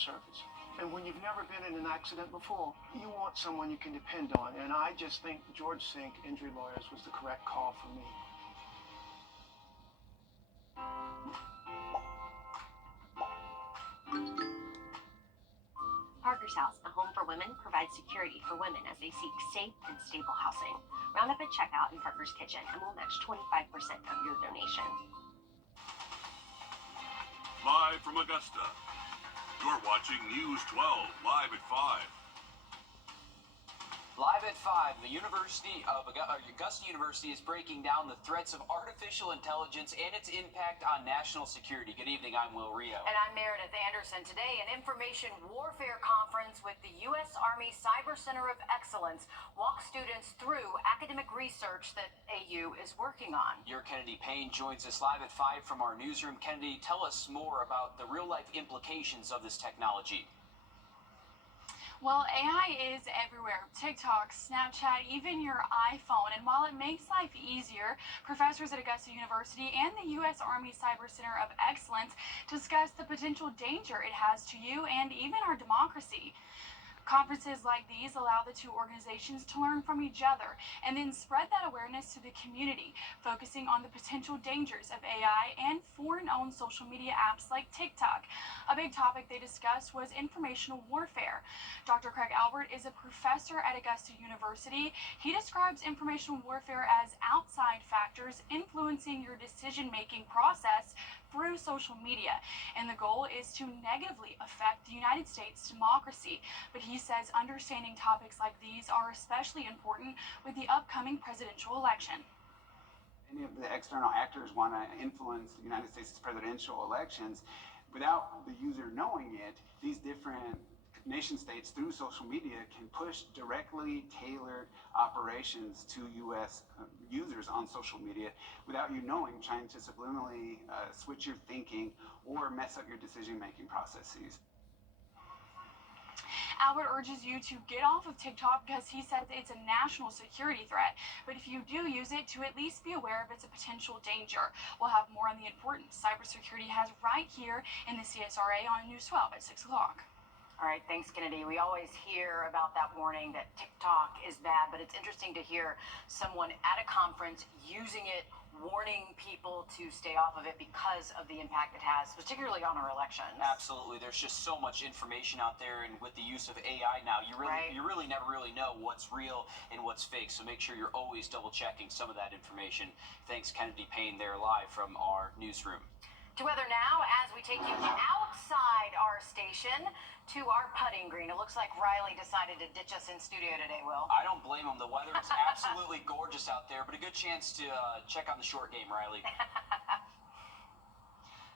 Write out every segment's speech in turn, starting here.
surface. And when you've never been in an accident before, you want someone you can depend on. And I just think George Sink Injury Lawyers was the correct call for me. Parker's House, a home for women, provides security for women as they seek safe and stable housing. Round up at checkout in Parker's Kitchen and we'll match 25% of your donation. Live from Augusta, you're watching News 12, live at 5. Live at 5, the University of Augusta University is breaking down the threats of artificial intelligence and its impact on national security. Good evening, I'm Wrdw. And I'm Meredith Anderson. Today, an information warfare conference with the U.S. Army Cyber Center of Excellence walks students through academic research that AU is working on. Your Kennedy Payne joins us live at 5 from our newsroom. Kennedy, tell us more about the real-life implications of this technology. Well, AI is everywhere. TikTok, Snapchat, even your iPhone. And while it makes life easier, professors at Augusta University and the U.S. Army Cyber Center of Excellence discuss the potential danger it has to you and even our democracy. Conferences like these allow the two organizations to learn from each other and then spread that awareness to the community, focusing on the potential dangers of AI and foreign-owned social media apps like TikTok. A big topic they discussed was informational warfare. Dr. Craig Albert is a professor at Augusta University. He describes informational warfare as outside factors influencing your decision-making process through social media, and the goal is to negatively affect the United States democracy. But he says understanding topics like these are especially important with the upcoming presidential election. Any of the external actors want to influence the United States presidential elections without the user knowing it. These different nation states through social media can push directly tailored operations to U.S. users on social media without you knowing, trying to subliminally switch your thinking or mess up your decision-making processes. Albert urges you to get off of TikTok because he says it's a national security threat. But if you do use it, to at least be aware of its potential danger. We'll have more on the importance cybersecurity has right here in the CSRA on News 12 at 6 o'clock. All right, thanks, Kennedy. We always hear about that warning that TikTok is bad, but it's interesting to hear someone at a conference using it, warning people to stay off of it because of the impact it has, particularly on our elections. Absolutely. There's just so much information out there, and with the use of AI now, you really never really know what's real and what's fake. So make sure you're always double checking some of that information. Thanks, Kennedy Payne, there live from our newsroom. To weather now, as we take you outside our station to our putting green. It looks like Riley decided to ditch us in studio today, Will. I don't blame him. The weather is absolutely gorgeous out there, but a good chance to check on the short game, Riley.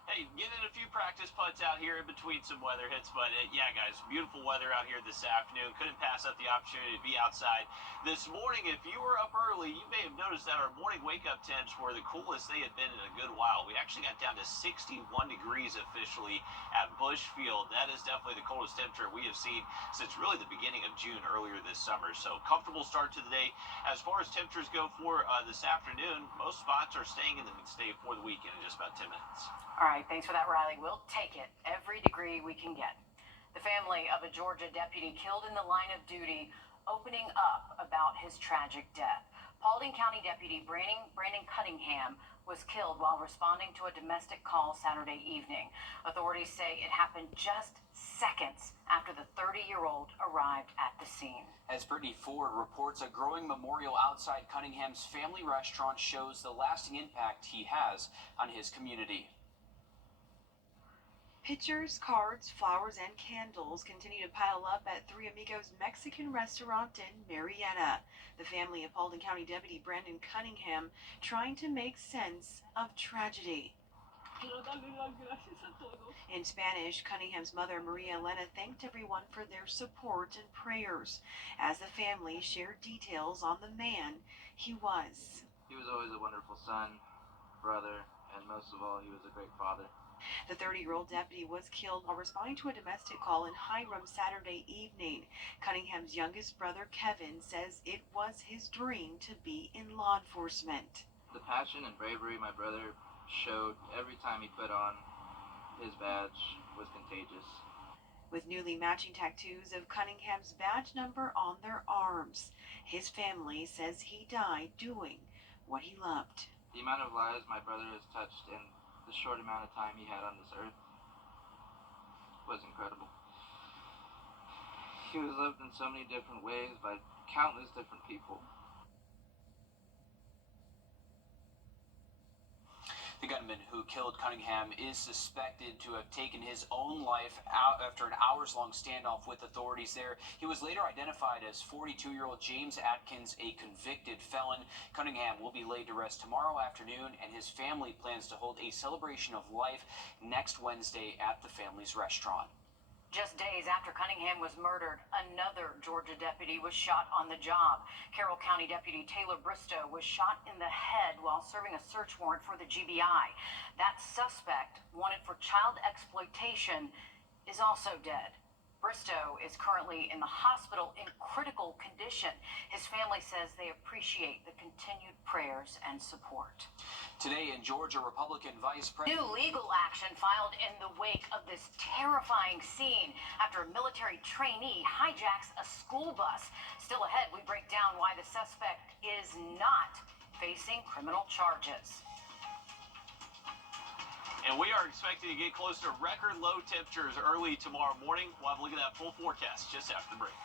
Hey, getting a few practice putts out here in between some weather hits, but yeah, guys, beautiful weather out here this afternoon. Couldn't pass up the opportunity to be outside. This morning, if you were up early, you may have noticed that our morning wake-up temps were the coolest they had been in a good while. We actually got down to 61 degrees officially at Busch Field. That is definitely the coldest temperature we have seen since really the beginning of June earlier this summer. So comfortable start to the day. As far as temperatures go for this afternoon, most spots are staying in the mid-stay for the weekend in just about 10 minutes. All right, thanks for that, Riley. We'll take it every degree we can get. The family of a Georgia deputy killed in the line of duty opening up about his tragic death. Paulding County Deputy Brandon Cunningham was killed while responding to a domestic call Saturday evening. Authorities say it happened just seconds after the 30-year-old arrived at the scene. As Brittany Ford reports, a growing memorial outside Cunningham's family restaurant shows the lasting impact he has on his community. Pictures, cards, flowers, and candles continue to pile up at Three Amigos Mexican restaurant in Marietta. The family of Paulding County Deputy Brandon Cunningham trying to make sense of tragedy. In Spanish, Cunningham's mother, Maria Elena, thanked everyone for their support and prayers as the family shared details on the man he was. He was always a wonderful son, brother, and most of all, he was a great father. The 30-year-old deputy was killed while responding to a domestic call in Hiram Saturday evening. Cunningham's youngest brother, Kevin, says it was his dream to be in law enforcement. The passion and bravery my brother showed every time he put on his badge was contagious. with newly matching tattoos of Cunningham's badge number on their arms. His family says he died doing what he loved. The amount of lives my brother has touched in the short amount of time he had on this earth was incredible. He was loved in so many different ways by countless different people. The gunman who killed Cunningham is suspected to have taken his own life out after an hours-long standoff with authorities there. He was later identified as 42-year-old James Atkins, a convicted felon. Cunningham will be laid to rest tomorrow afternoon, and his family plans to hold a celebration of life next Wednesday at the family's restaurant. Just days after Cunningham was murdered, another Georgia deputy was shot on the job. Carroll County Deputy Taylor Bristow was shot in the head while serving a search warrant for the GBI. That suspect, wanted for child exploitation, is also dead. Bristow is currently in the hospital in critical condition. His family says they appreciate the continued prayers and support. Today in Georgia, Republican Vice President... New legal action filed in the wake of this terrifying scene after a military trainee hijacks a school bus. Still ahead, we break down why the suspect is not facing criminal charges. And we are expecting to get close to record low temperatures early tomorrow morning. We'll have a look at that full forecast just after the break.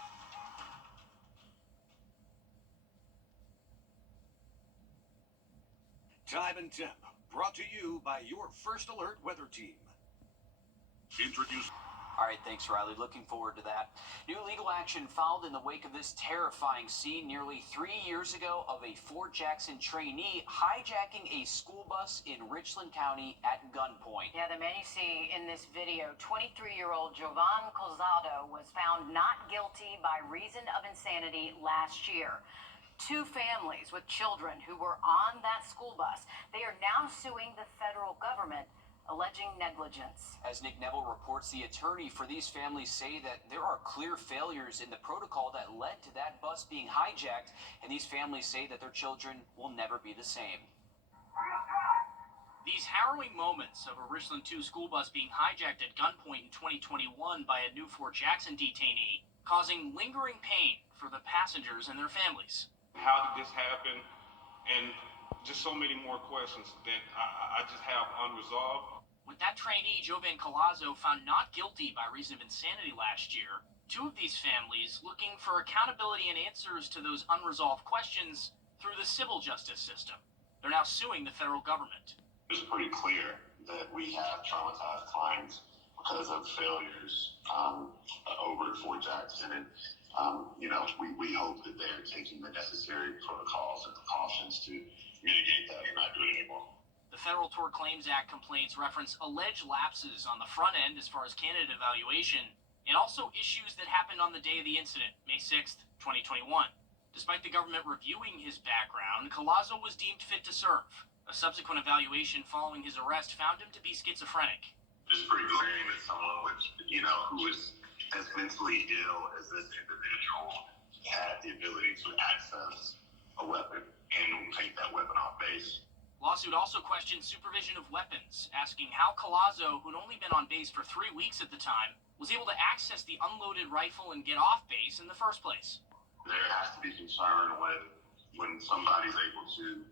Time and Temp, brought to you by your First Alert weather team. Introduce. All right, thanks, Riley. Looking forward to that. New legal action filed in the wake of this terrifying scene nearly 3 years ago of a Fort Jackson trainee hijacking a school bus in Richland County at gunpoint. Yeah, the man you see in this video, 23-year-old Jovan Colzado, was found not guilty by reason of insanity last year. Two families with children who were on that school bus, they are now suing the federal government, alleging negligence. As Nick Neville reports, the attorney for these families say that there are clear failures in the protocol that led to that bus being hijacked, and these families say that their children will never be the same. These harrowing moments of a Richland 2 school bus being hijacked at gunpoint in 2021 by a new Fort Jackson detainee, causing lingering pain for the passengers and their families. How did this happen? And just so many more questions that I just have unresolved. With that trainee, Jovan Colazzo, found not guilty by reason of insanity last year, two of these families looking for accountability and answers to those unresolved questions through the civil justice system. They're now suing the federal government. It's pretty clear that we have traumatized clients because of failures over at Fort Jackson. And, we hope that they're taking the necessary protocols and precautions to mitigate that and not do it anymore. The Federal Tort Claims Act complaints reference alleged lapses on the front end as far as candidate evaluation, and also issues that happened on the day of the incident, May 6th, 2021. Despite the government reviewing his background, Colazzo was deemed fit to serve. A subsequent evaluation following his arrest found him to be schizophrenic. It's pretty clear that someone with, who is as mentally ill as this individual had the ability to access a weapon and take that weapon off base. Lawsuit also questioned supervision of weapons, asking how Colazzo, who'd only been on base for 3 weeks at the time, was able to access the unloaded rifle and get off base in the first place. There has to be concern when somebody's able to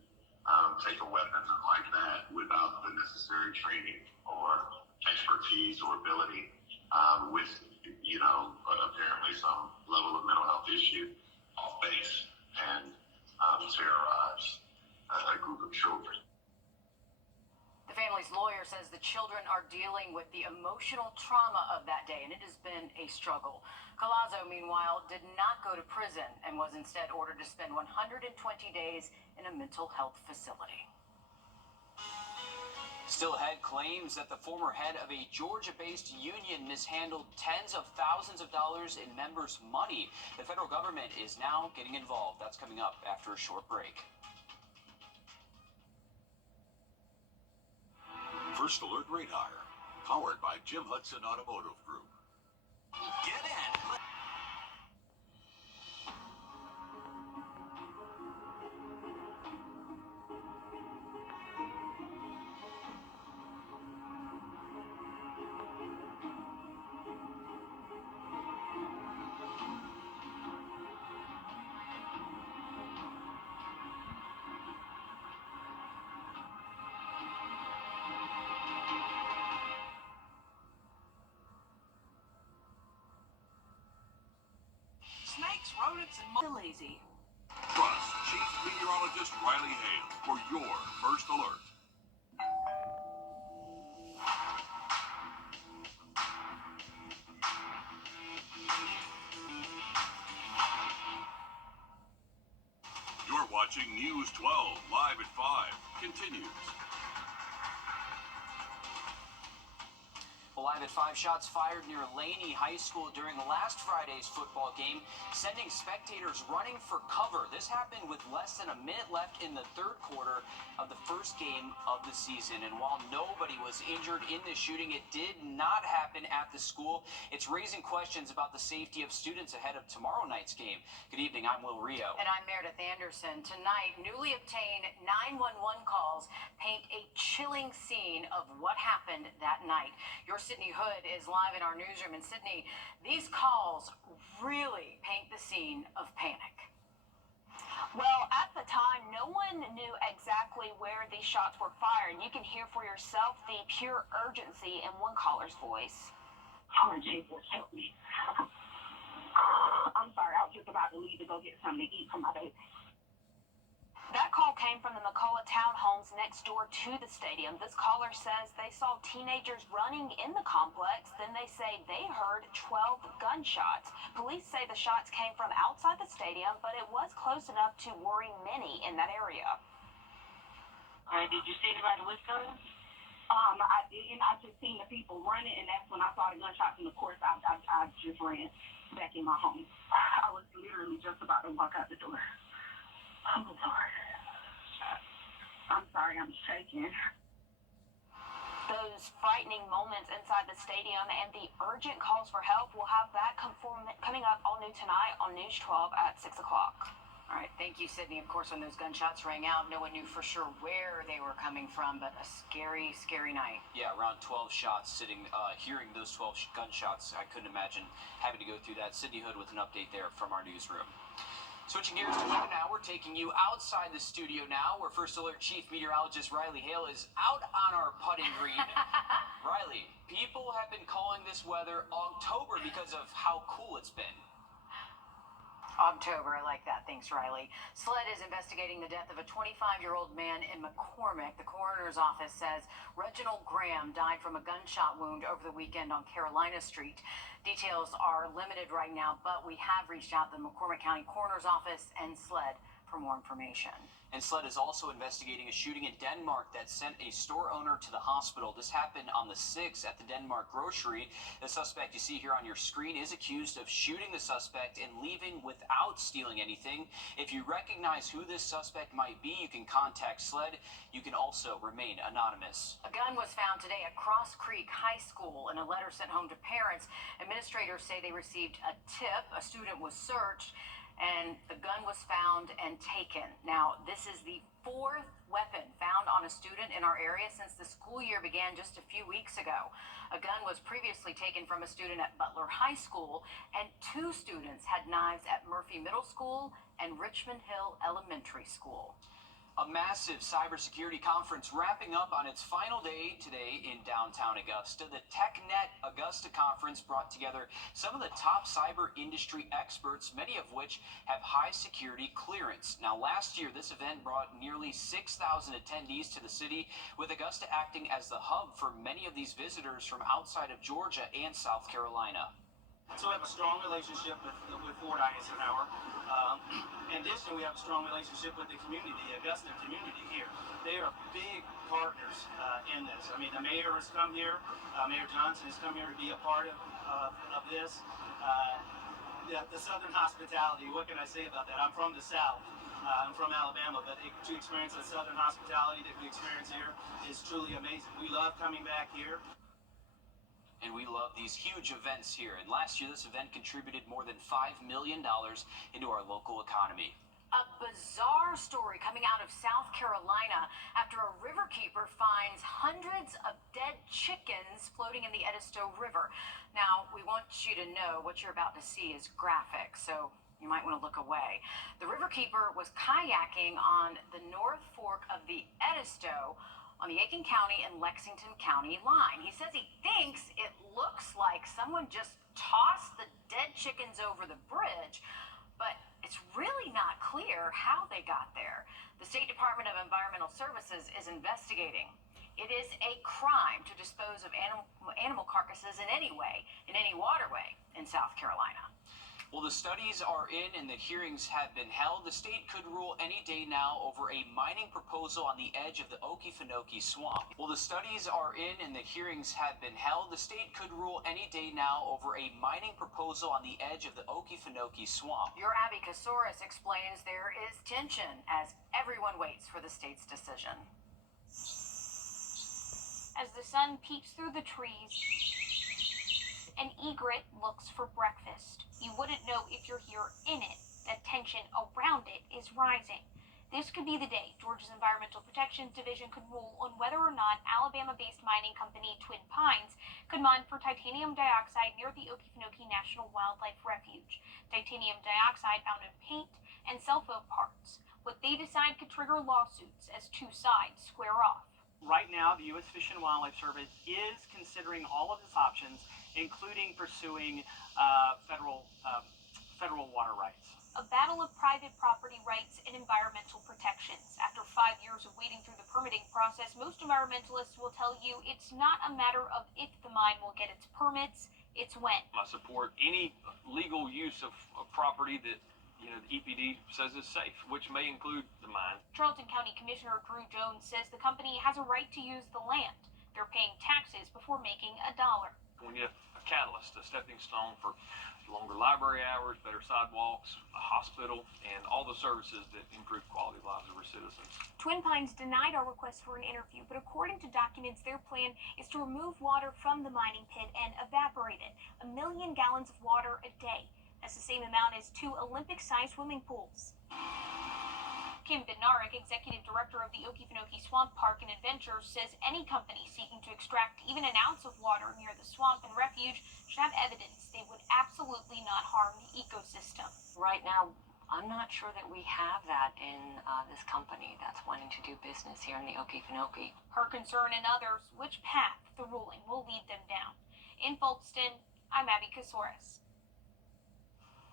take a weapon like that without the necessary training or expertise or ability, with, apparently some level of mental health issue off base and terrorize a group of children. The family's lawyer says the children are dealing with the emotional trauma of that day, and it has been a struggle. Colazzo, meanwhile, did not go to prison and was instead ordered to spend 120 days in a mental health facility. Still ahead, claims that the former head of a Georgia-based union mishandled tens of thousands of dollars in members' money. The federal government is now getting involved. That's coming up after a short break. First Alert Radar, powered by Jim Hudson Automotive Group. Get in! rodents and lazy. Trust Chief Meteorologist Riley Hale for your first alert. You're watching News 12 live at 5. Continues. Well, live at 5, shots fired near Laney High School during last Friday's football game, sending spectators running for cover. This happened with less than a minute left in the third quarter of the first game of the season. And while nobody was injured in this shooting, it did not happen at the school. It's raising questions about the safety of students ahead of tomorrow night's game. Good evening, I'm Will Rio. And I'm Meredith Anderson. Tonight, newly obtained 911 calls paint a chilling scene of what happened that night. Your Sydney Hood is live in our newsroom. And Sydney, these calls really paint the scene of panic. Well, at the time, no one knew exactly where these shots were fired. You can hear for yourself the pure urgency in one caller's voice. Oh, Jesus, help me. I'm sorry, I was just about to leave to go get something to eat for my baby. That call came from the McCullough townhomes next door to the stadium. This caller says they saw teenagers running in the complex. Then they say they heard 12 gunshots. Police say the shots came from outside the stadium, but it was close enough to worry many in that area. Did you see anybody with guns? I didn't. I just seen the people running, and that's when I saw the gunshots. And of course, I just ran back in my home. I was literally just about to walk out the door. Oh, Lord. I'm sorry, I'm shaking. Those frightening moments inside the stadium and the urgent calls for help, we'll have that coming up all new tonight on News 12 at 6 o'clock. All right, thank you, Sydney. Of course, when those gunshots rang out, no one knew for sure where they were coming from, but a scary, scary night. Yeah, around 12 shots hearing those 12 gunshots. I couldn't imagine having to go through that. Sydney Hood with an update there from our newsroom. Switching gears to weather now, we're taking you outside the studio now, where First Alert Chief Meteorologist Riley Hale is out on our putting green. Riley, people have been calling this weather October because of how cool it's been. October, I like that. Thanks, Riley. SLED is investigating the death of a 25-year-old man in McCormick. The coroner's office says Reginald Graham died from a gunshot wound over the weekend on Carolina Street. Details are limited right now, but we have reached out to the McCormick County Coroner's Office and SLED for more information. And SLED is also investigating a shooting in Denmark that sent a store owner to the hospital. This happened on the 6th at the Denmark grocery. The suspect you see here on your screen is accused of shooting the suspect and leaving without stealing anything. If you recognize who this suspect might be, you can contact SLED. You can also remain anonymous. A gun was found today at Cross Creek High School in a letter sent home to parents. Administrators say they received a tip. A student was searched, and the gun was found and taken. Now, this is the 4th weapon found on a student in our area since the school year began just a few weeks ago. A gun was previously taken from a student at Butler High School, and 2 students had knives at Murphy Middle School and Richmond Hill Elementary School. A massive cybersecurity conference wrapping up on its final day today in downtown Augusta. The TechNet Augusta conference brought together some of the top cyber industry experts, many of which have high security clearance. Now, last year, this event brought nearly 6,000 attendees to the city, with Augusta acting as the hub for many of these visitors from outside of Georgia and South Carolina. So we have a strong relationship with Ford Eisenhower. In addition, we have a strong relationship with the community, the Augusta community here. They are big partners in this. I mean, the mayor has come here. Mayor Johnson has come here to be a part of this. The Southern hospitality, what can I say about that? I'm from the South. I'm from Alabama, but to experience the Southern hospitality that we experience here is truly amazing. We love coming back here. And we love these huge events here. And last year, this event contributed more than $5 million into our local economy. A bizarre story coming out of South Carolina after a riverkeeper finds hundreds of dead chickens floating in the Edisto River. Now, we want you to know what you're about to see is graphic, so you might want to look away. The riverkeeper was kayaking on the North Fork of the Edisto on the Aiken County and Lexington County line. He says he thinks it looks like someone just tossed the dead chickens over the bridge, but it's really not clear how they got there. The State Department of Environmental Services is investigating. It is a crime to dispose of animal carcasses in any way, in any waterway in South Carolina. Well, the studies are in and the hearings have been held. The state could rule any day now over a mining proposal on the edge of the Okefenokee Swamp. Well, the studies are in and the hearings have been held. The state could rule any day now over a mining proposal on the edge of the Okefenokee Swamp. Your Abby Kasoris explains there is tension as everyone waits for the state's decision. As the sun peeks through the trees, an egret looks for breakfast. You wouldn't know if you're here in it. The tension around it is rising. This could be the day Georgia's Environmental Protection Division could rule on whether or not Alabama-based mining company Twin Pines could mine for titanium dioxide near the Okefenokee National Wildlife Refuge. Titanium dioxide found in paint and cell phone parts. What they decide could trigger lawsuits as two sides square off. Right now, the U.S. Fish and Wildlife Service is considering all of its options, including pursuing federal water rights. A battle of private property rights and environmental protections. After 5 years of waiting through the permitting process, most environmentalists will tell you it's not a matter of if the mine will get its permits, it's when. I support any legal use of property that the EPD says is safe, which may include the mine. Charlton County Commissioner Drew Jones says the company has a right to use the land. They're paying taxes before making a dollar. When you have a catalyst, a stepping stone for longer library hours, better sidewalks, a hospital, and all the services that improve quality of lives of our citizens. Twin Pines denied our request for an interview, but according to documents, their plan is to remove water from the mining pit and evaporate it. 1 million gallons of water a day. That's the same amount as 2 Olympic-sized swimming pools. Kim Bednarik, executive director of the Okefenokee Swamp Park and Adventure, says any company seeking to extract even an ounce of water near the swamp and refuge should have evidence they would absolutely not harm the ecosystem. Right now, I'm not sure that we have that in this company that's wanting to do business here in the Okefenokee. Her concern and others, which path the ruling will lead them down. In Folkston, I'm Abby Kasoris.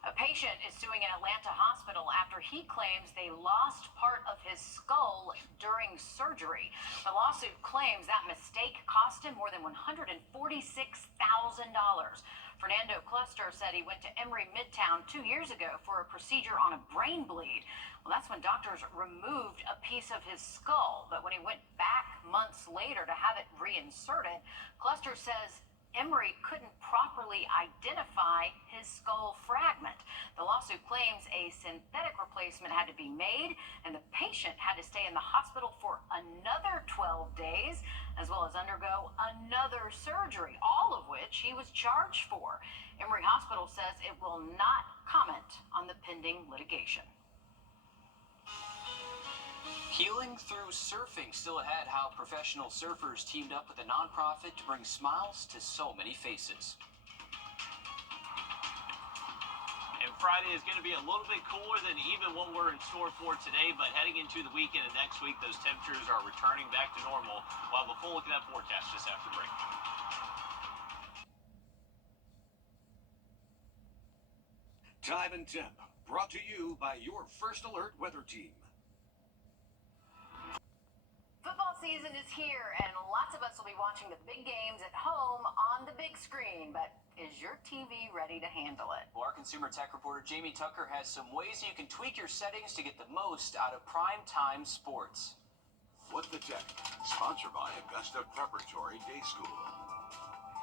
A patient is suing an Atlanta hospital after he claims they lost part of his skull during surgery. The lawsuit claims that mistake cost him more than $146,000. Fernando Cluster said he went to Emory Midtown 2 years ago for a procedure on a brain bleed. Well, that's when doctors removed a piece of his skull. But when he went back months later to have it reinserted, Cluster says Emory couldn't properly identify his skull fragment. The lawsuit claims a synthetic replacement had to be made, and the patient had to stay in the hospital for another 12 days, as well as undergo another surgery, all of which he was charged for. Emory Hospital says it will not comment on the pending litigation. Healing through surfing still ahead, how professional surfers teamed up with a nonprofit to bring smiles to so many faces. And Friday is going to be a little bit cooler than even what we're in store for today, but heading into the weekend and next week, those temperatures are returning back to normal. We'll have a full look at that forecast just after break. Time and Temp, brought to you by your First Alert weather team. Football season is here, and lots of us will be watching the big games at home on the big screen, but is your TV ready to handle it? Well, our consumer tech reporter Jamie Tucker has some ways you can tweak your settings to get the most out of primetime sports. What the Tech, sponsored by Augusta Preparatory Day School.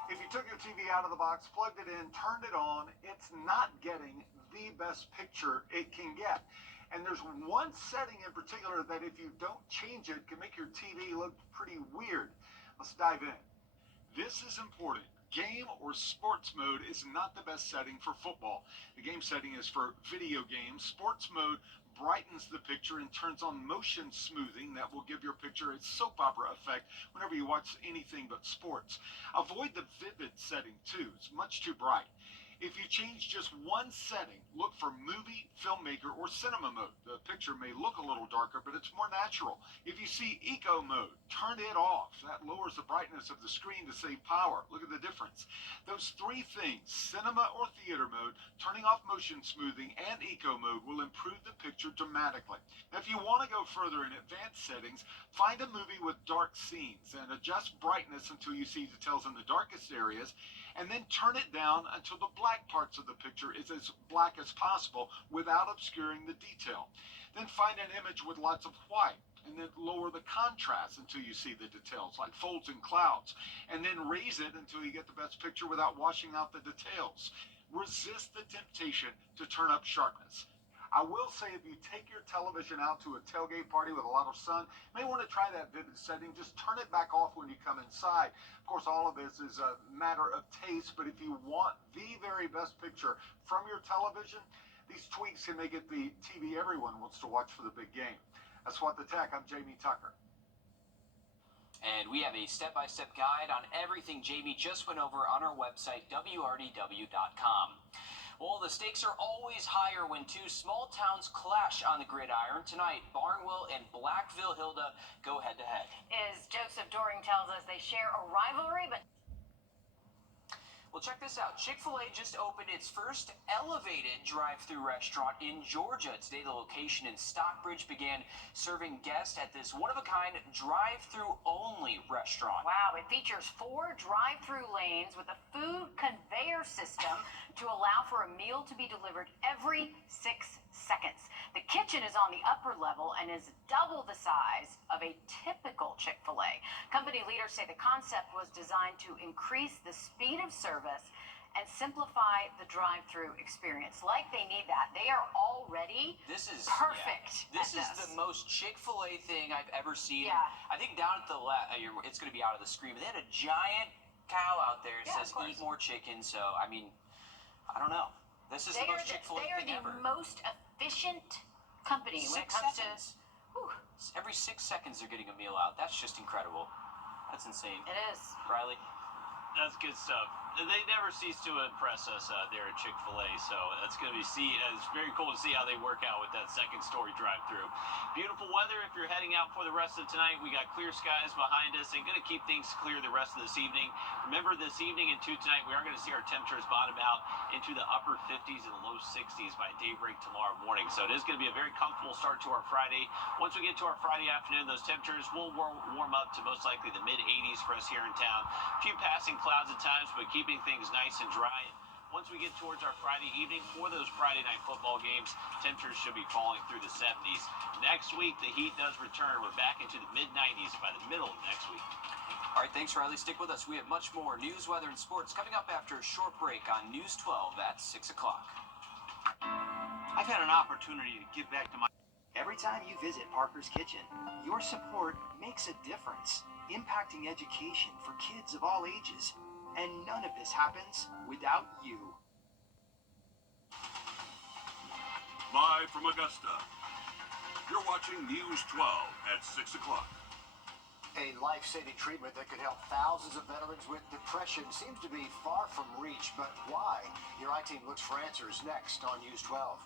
If you took your TV out of the box, plugged it in, turned it on, it's not getting the best picture it can get. And there's one setting in particular that if you don't change it, can make your TV look pretty weird. Let's dive in. This is important. Game or sports mode is not the best setting for football. The game setting is for video games. Sports mode brightens the picture and turns on motion smoothing that will give your picture a soap opera effect whenever you watch anything but sports. Avoid the vivid setting too. It's much too bright. If you change just one setting, look for movie, filmmaker, or cinema mode. The picture may look a little darker, but it's more natural. If you see eco mode, turn it off. That lowers the brightness of the screen to save power. Look at the difference. Those three things, cinema or theater mode, turning off motion smoothing, and eco mode will improve the picture dramatically. Now, if you want to go further in advanced settings, find a movie with dark scenes and adjust brightness until you see details in the darkest areas, and then turn it down until the black parts of the picture is as black as possible without obscuring the detail. Then find an image with lots of white, and then lower the contrast until you see the details, like folds and clouds, and then raise it until you get the best picture without washing out the details. Resist the temptation to turn up sharpness. I will say, if you take your television out to a tailgate party with a lot of sun, you may want to try that vivid setting. Just turn it back off when you come inside. Of course, all of this is a matter of taste, but if you want the very best picture from your television, these tweaks can make it the TV everyone wants to watch for the big game. That's What the Tech. I'm Jamie Tucker. And we have a step-by-step guide on everything Jamie just went over on our website, wrdw.com. Well, the stakes are always higher when two small towns clash on the gridiron. Tonight, Barnwell and Blackville Hilda go head-to-head. As Joseph Doring tells us, they share a rivalry, but... Well, check this out. Chick-fil-A just opened its first elevated drive-thru restaurant in Georgia. Today, the location in Stockbridge began serving guests at this one-of-a-kind drive-thru only restaurant. Wow, it features 4 drive-thru lanes with a food conveyor system to allow for a meal to be delivered every 6 seconds. The kitchen is on the upper level and is double the size of a typical Chick-fil-A. Company leaders say the concept was designed to increase the speed of service and simplify the drive-thru experience. Like they need that. They are already perfect. Yeah. This is the most Chick-fil-A thing I've ever seen. Yeah. I think down at the left, it's going to be out of the screen, but they had a giant cow out there that says eat more chicken. So, I mean, I don't know. This is the most Chick-fil-A thing ever. They are the most efficient company when it comes to... Every 6 seconds they're getting a meal out. That's just incredible. That's insane. It is. Riley? That's good stuff. They never cease to impress us there at Chick-fil-A, so that's going to be it's very cool to see how they work out with that second-story drive-thru. Beautiful weather if you're heading out for the rest of tonight. We got clear skies behind us and going to keep things clear the rest of this evening. Remember, this evening and tonight, we are going to see our temperatures bottom out into the upper 50s and low 60s by daybreak tomorrow morning. So it is going to be a very comfortable start to our Friday. Once we get to our Friday afternoon, those temperatures will warm up to most likely the mid-80s for us here in town. A few passing clouds at times, but keeping things nice and dry. Once we get towards our Friday evening for those Friday night football games, temperatures should be falling through the 70s. Next week, the heat does return. We're back into the mid-90s by the middle of next week. All right, thanks, Riley. Stick with us. We have much more news, weather, and sports coming up after a short break on News 12 at 6 o'clock. I've had an opportunity to give back to my... Every time you visit Parker's Kitchen, your support makes a difference, impacting education for kids of all ages. And none of this happens without you. Live from Augusta, you're watching News 12 at 6 o'clock. A life-saving treatment that could help thousands of veterans with depression seems to be far from reach, but why? Your I-Team looks for answers next on News 12.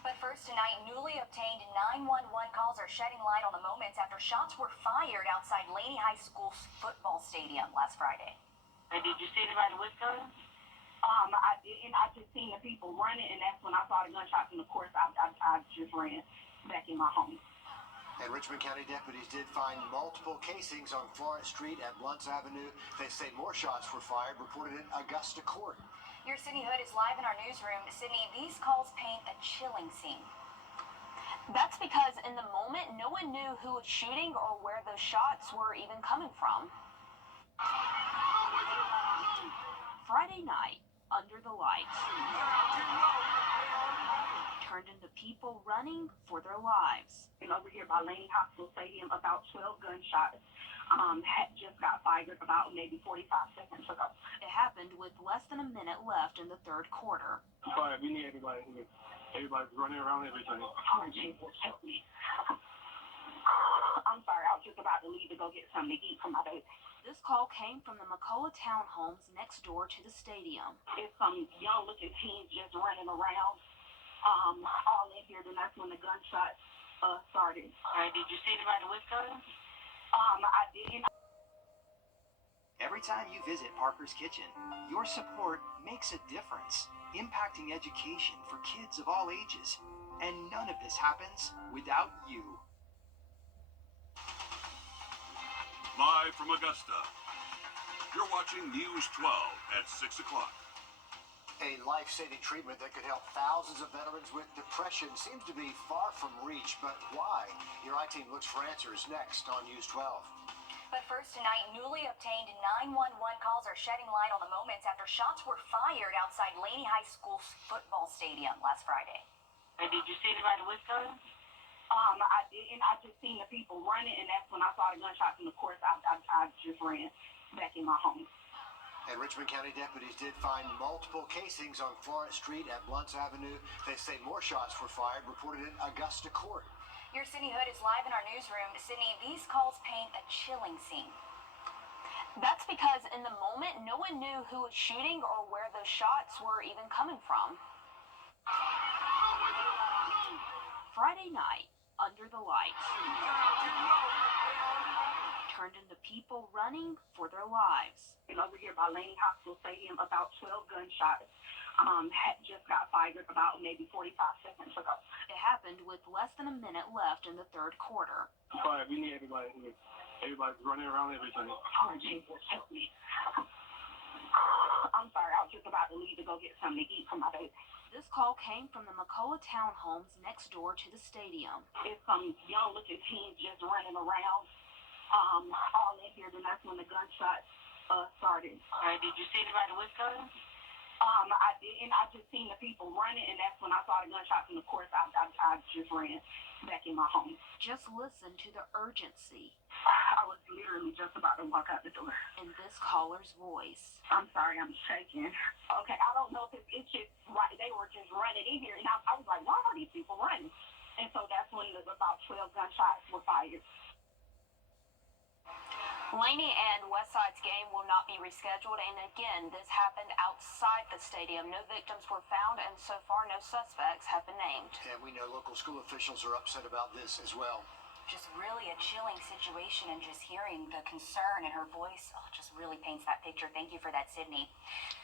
But first tonight, newly obtained 911 calls are shedding light on the moments after shots were fired outside Laney High School's football stadium last Friday. And did you see anybody with guns? I just seen the people running, and that's when I saw the gunshots. And of course, I just ran back in my home. And Richmond County deputies did find multiple casings on Florence Street at Blunt's Avenue. They say more shots were fired, reported in Augusta Court. Your Sydney Hood is live in our newsroom. Sydney, these calls paint a chilling scene. That's because in the moment, no one knew who was shooting or where those shots were even coming from. Friday night, under the lights, turned into people running for their lives. And over here by Laney Hospital Stadium, about 12 gunshots had just got fired about maybe 45 seconds ago. It happened with less than a minute left in the third quarter. Sorry, we need everybody here. Everybody's running around everything. Oh, Jesus, help me. I'm sorry, I was just about to leave to go get something to eat for my baby. This call came from the McCullough townhomes next door to the stadium. It's some young-looking teens just running around, all in here. Then that's when the gunshots started. All right, did you see anybody with guns? I didn't. Every time you visit Parker's Kitchen, your support makes a difference, impacting education for kids of all ages. And none of this happens without you. Live from Augusta, you're watching News 12 at 6 o'clock. A life-saving treatment that could help thousands of veterans with depression seems to be far from reach, but why? Your I-Team looks for answers next on News 12. But first tonight, newly obtained 911 calls are shedding light on the moments after shots were fired outside Laney High School's football stadium last Friday. And did you see anybody with guns? I didn't. I just seen the people running, and that's when I saw the gunshots. And of course, I just ran back in my home. And Richmond County deputies did find multiple casings on Florence Street at Blunt's Avenue. They say more shots were fired, reported in Augusta court. Your Sydney Hood is live in our newsroom. Sydney, these calls paint a chilling scene. That's because in the moment, no one knew who was shooting or where those shots were even coming from. Friday night, under the lights, turned into people running for their lives. And over here by Laney Hospital Stadium, about 12 gunshots had just got fired about maybe 45 seconds ago. It happened with less than a minute left in the third quarter. Sorry, we need everybody here. Everybody's running around everything. Oh, Jesus, help me. I'm sorry, I was just about to leave to go get something to eat for my baby. This call came from the McCullough townhomes next door to the stadium. It's some young-looking teens just running around, all in here. Then that's when the gunshots started. All right, did you see anybody with guns? I didn't. I just seen the people running, and that's when I saw the gunshots. And of course, I just ran back in my home. Just listen to the urgency. I was literally just about to walk out the door. In this caller's voice. I'm sorry, I'm shaking. Okay, I don't know if it's just right. They were just running in here, and I was like, why are these people running? And so that's when about 12 gunshots were fired. Laney and Westside's game will not be rescheduled, and again, this happened outside the stadium. No victims were found, and so far, no suspects have been named. And we know local school officials are upset about this as well. Just really a chilling situation, and just hearing the concern in her voice just really paints that picture. Thank you for that, Sydney.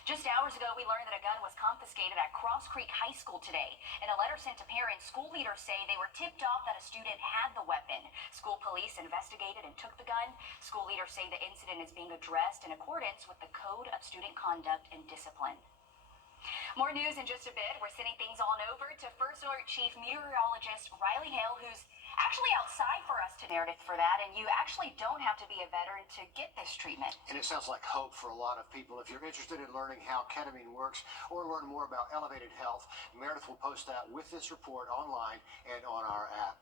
Just hours ago, we learned that a gun was confiscated at Cross Creek High School today. In a letter sent to parents, school leaders say they were tipped off that a student had the weapon. School police investigated and took the gun. School leaders say the incident is being addressed in accordance with the Code of Student Conduct and Discipline. More news in just a bit. We're sending things on over to First Alert Chief Meteorologist Riley Hale, who's actually outside for us to narrative for that, and you actually don't have to be a veteran to get this treatment. And it sounds like hope for a lot of people. If you're interested in learning how ketamine works or learn more about elevated health, Meredith will post that with this report online and on our app.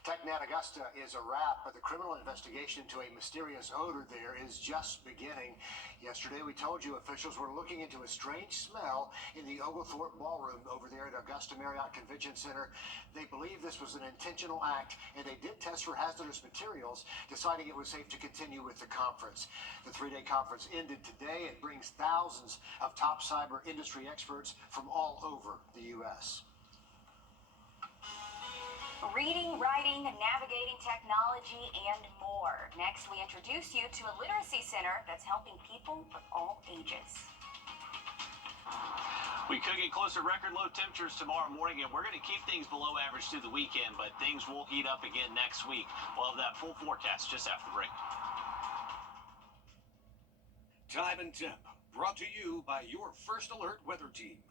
TechNet Augusta is a wrap, but the criminal investigation into a mysterious odor there is just beginning. Yesterday, we told you officials were looking into a strange smell in the Oglethorpe Ballroom over there at Augusta Marriott Convention Center. They believe this was an intentional act, and they did test for hazardous materials, deciding it was safe to continue with the conference. The three-day conference ended today. It brings thousands of top cyber industry experts from all over the U.S. Reading, writing, navigating technology, and more. Next, we introduce you to a literacy center that's helping people of all ages. We could get closer to record low temperatures tomorrow morning, and we're going to keep things below average through the weekend, but things will heat up again next week. We'll have that full forecast just after the break. Time and Temp, brought to you by your First Alert weather team.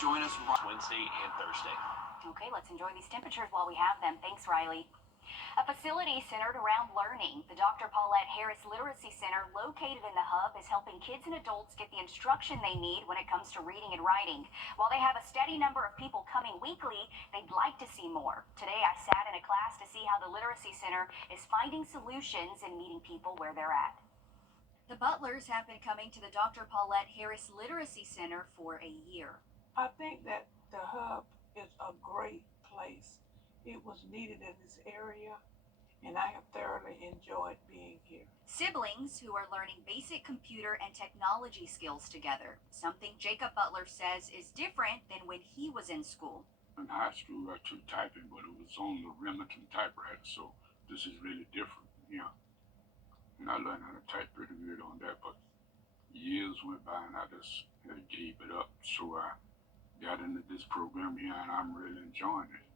Join us Wednesday and Thursday. Okay, let's enjoy these temperatures while we have them. Thanks, Riley. A facility centered around learning, the Dr. Paulette Harris Literacy Center located in the hub is helping kids and adults get the instruction they need when it comes to reading and writing. While they have a steady number of people coming weekly, they'd like to see more. Today I sat in a class to see how the Literacy Center is finding solutions and meeting people where they're at. The Butlers have been coming to the Dr. Paulette Harris Literacy Center for a year. I think that the hub is a great place. It was needed in this area, and I have thoroughly enjoyed being here. Siblings who are learning basic computer and technology skills together, something Jacob Butler says is different than when he was in school. In high school, I took typing, but it was on the Remington typewriter, so this is really different. Yeah. And I learned how to type pretty good on that, but years went by and I just gave it up. So I got into this program here and I'm really enjoying it.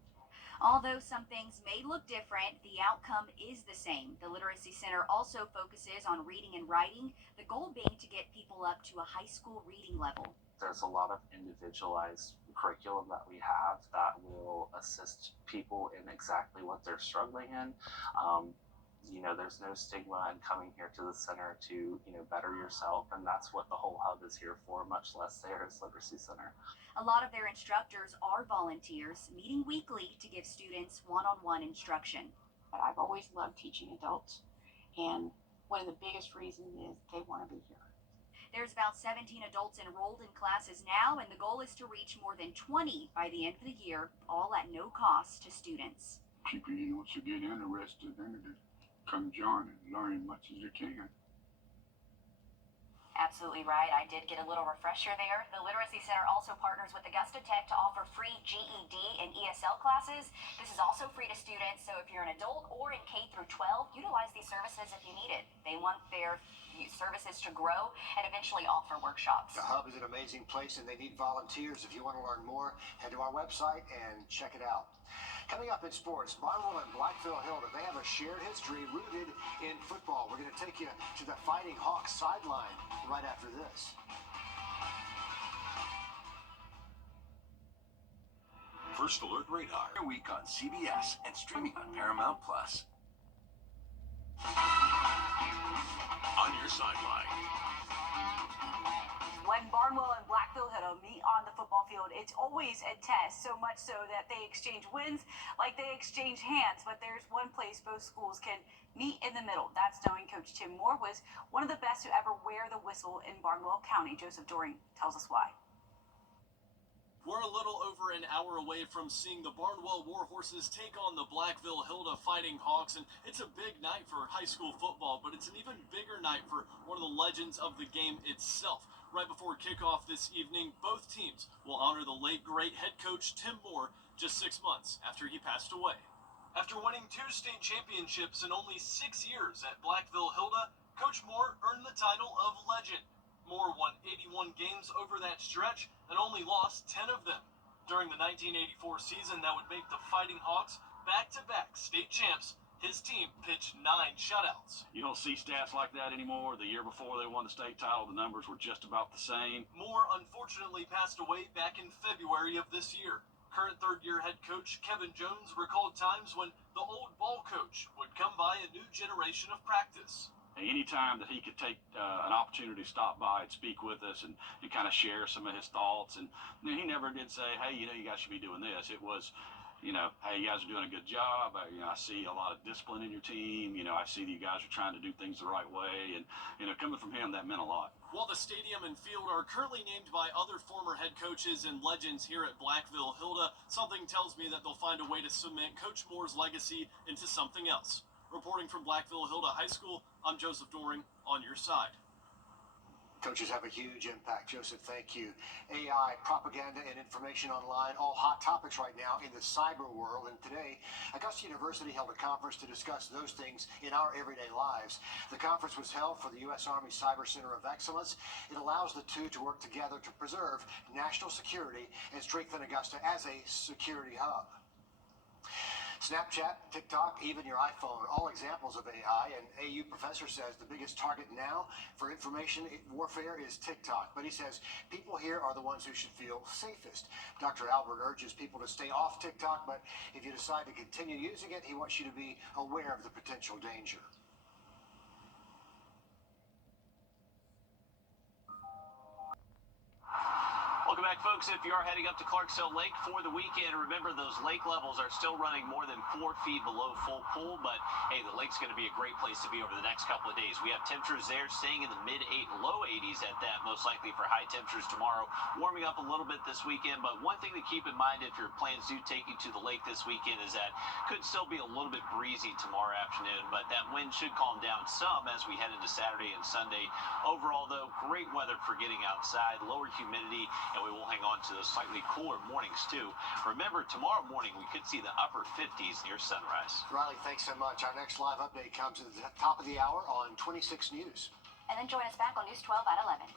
Although some things may look different, the outcome is the same. The Literacy Center also focuses on reading and writing, the goal being to get people up to a high school reading level. There's a lot of individualized curriculum that we have that will assist people in exactly what they're struggling in. There's no stigma in coming here to the center to, better yourself, and that's what the whole hub is here for, much less Sayers Literacy Center. A lot of their instructors are volunteers, meeting weekly to give students one-on-one instruction. I've always loved teaching adults, and one of the biggest reasons is they want to be here. There's about 17 adults enrolled in classes now, and the goal is to reach more than 20 by the end of the year, all at no cost to students. People, to get interested in it, come join and learn as much as you can. Absolutely right. I did get a little refresher there. The Literacy Center also partners with Augusta Tech to offer free GED and ESL classes. This is also free to students, so if you're an adult or in K through 12, utilize these services if you need it. They want their services to grow and eventually offer workshops. The Hub is an amazing place and they need volunteers. If you want to learn more, head to our website and check it out. Coming up in sports, Barnwell and Blackville Hilda, they have a shared history rooted in football. We're going to take you to the Fighting Hawks sideline right after this. First Alert Radar, a week on CBS and streaming on Paramount Plus. On your sideline. When Barnwell and Blackville Hilda meet on the football field, it's always a test, so much so that they exchange wins like they exchange hands. But there's one place both schools can meet in the middle. That's knowing Coach Tim Moore was one of the best to ever wear the whistle in Barnwell County. Joseph Doring tells us why. We're a little over an hour away from seeing the Barnwell Warhorses take on the Blackville Hilda Fighting Hawks, and it's a big night for high school football, but it's an even bigger night for one of the legends of the game itself. Right before kickoff this evening, both teams will honor the late great head coach Tim Moore just 6 months after he passed away. After winning 2 state championships in only 6 years at Blackville Hilda, Coach Moore earned the title of legend. Moore won 81 games over that stretch and only lost 10 of them. During the 1984 season that would make the Fighting Hawks back-to-back state champs, his team pitched 9 shutouts. You don't see stats like that anymore. The year before they won the state title, the numbers were just about the same. Moore unfortunately passed away back in February of this year. Current third-year head coach Kevin Jones recalled times when the old ball coach would come by a new generation of practice. Any time that he could take an opportunity to stop by and speak with us and kind of share some of his thoughts. And he never did say, hey, you guys should be doing this. It was, hey, you guys are doing a good job. I see a lot of discipline in your team. I see that you guys are trying to do things the right way. And, coming from him, that meant a lot. While the stadium and field are currently named by other former head coaches and legends here at Blackville Hilda, something tells me that they'll find a way to cement Coach Moore's legacy into something else. Reporting from Blackville Hilda High School, I'm Joseph Doring, on your side. Coaches have a huge impact. Joseph, thank you. AI, propaganda, and information online, all hot topics right now in the cyber world. And today, Augusta University held a conference to discuss those things in our everyday lives. The conference was held for the U.S. Army Cyber Center of Excellence. It allows the two to work together to preserve national security and strengthen Augusta as a security hub. Snapchat, TikTok, even your iPhone, all examples of AI. An AU professor says the biggest target now for information warfare is TikTok. But he says people here are the ones who should feel safest. Dr. Albert urges people to stay off TikTok, but if you decide to continue using it, he wants you to be aware of the potential danger. Welcome Welcome back, folks. If you are heading up to Clarksdale Lake for the weekend, remember those lake levels are still running more than 4 feet below full pool, but hey, the lake's going to be a great place to be over the next couple of days. We have temperatures there staying in the low 80s at that, most likely for high temperatures tomorrow, warming up a little bit this weekend. But one thing to keep in mind if your plans do take you to the lake this weekend is that could still be a little bit breezy tomorrow afternoon, but that wind should calm down some as we head into Saturday and Sunday. Overall, though, great weather for getting outside, lower humidity, and we will hang on to those slightly cooler mornings too. Remember, tomorrow morning we could see the upper 50s near sunrise. Riley, thanks so much. Our next live update comes at the top of the hour on 26 News. And then join us back on News 12 at 11.